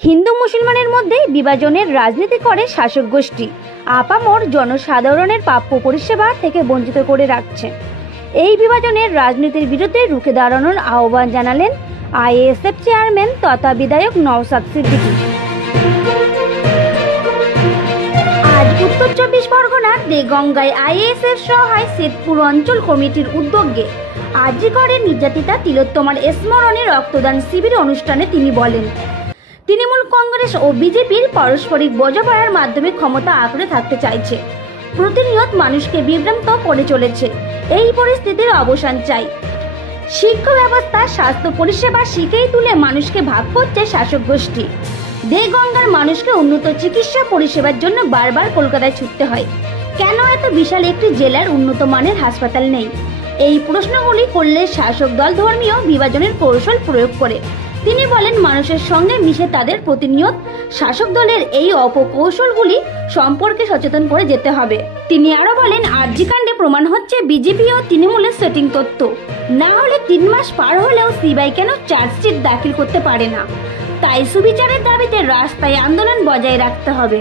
হিন্দু মুসলমানের মধ্যে বিভাজনের রাজনীতি করে শাসক গোষ্ঠী আপামর জনসাধারণের প্রাপ্য পরিষেবা থেকে বঞ্চিত করে রাখছে। এই বিভাজনের রাজনীতির বিরুদ্ধে রুখে দাঁড়ানোর আহ্বান জানালেন আইএসএফ চেয়ারম্যান তথা বিধায়ক নওশাদ সিদ্দিকী। আজ উত্তর 24 পরগনার দেগঙ্গায় আইএসএফ সহায় শ্বেতপুর অঞ্চল কমিটির উদ্যোগে আজিগড়ের নির্যাতিতা তিলোত্তমার স্মরণে রক্তদান শিবির অনুষ্ঠানে তিনি বলেন, তৃণমূল কংগ্রেস ও বিজেপির পারস্পরিক বোঝাপড়ার মাধ্যমে ক্ষমতা আঁকড়ে থাকতে চাইছে, প্রতিনিয়ত মানুষকে বিভ্রান্ত করে চলেছে। এই পরিস্থিতির অবসান চাই। শিক্ষা ব্যবস্থা, স্বাস্থ্য পরিষেবা শিখেই তুলে মানুষকে ভাগ করছে শাসক গোষ্ঠী। দেগঙ্গার মানুষকে উন্নত চিকিৎসা পরিষেবার জন্য বারবার কলকাতায় ছুটতে হয়। কেন এত বিশাল একটি জেলার উন্নত মানের হাসপাতাল নেই? এই প্রশ্নগুলি করলে শাসক দল ধর্মীয় বিভাজনের কৌশল প্রয়োগ করে। তিনি বলেন, মানুষের সঙ্গে মিশে তাদের প্রতিনিয়ত শাসক দলের এই অপকৌশলগুলি সম্পর্কে সচেতন করে যেতে হবে। তিনি আরো বলেন, আরজি কাণ্ডে প্রমাণ হচ্ছে বিজেপি ও তৃণমূলের সেটিং তত্ত্ব। না হলে 3 মাস পার হলেও সিবিআই কেন চার্জশিট দাখিল করতে পারে না? তাই সুবিচারের দাবিতে রাস্তায় আন্দোলন বজায় রাখতে হবে।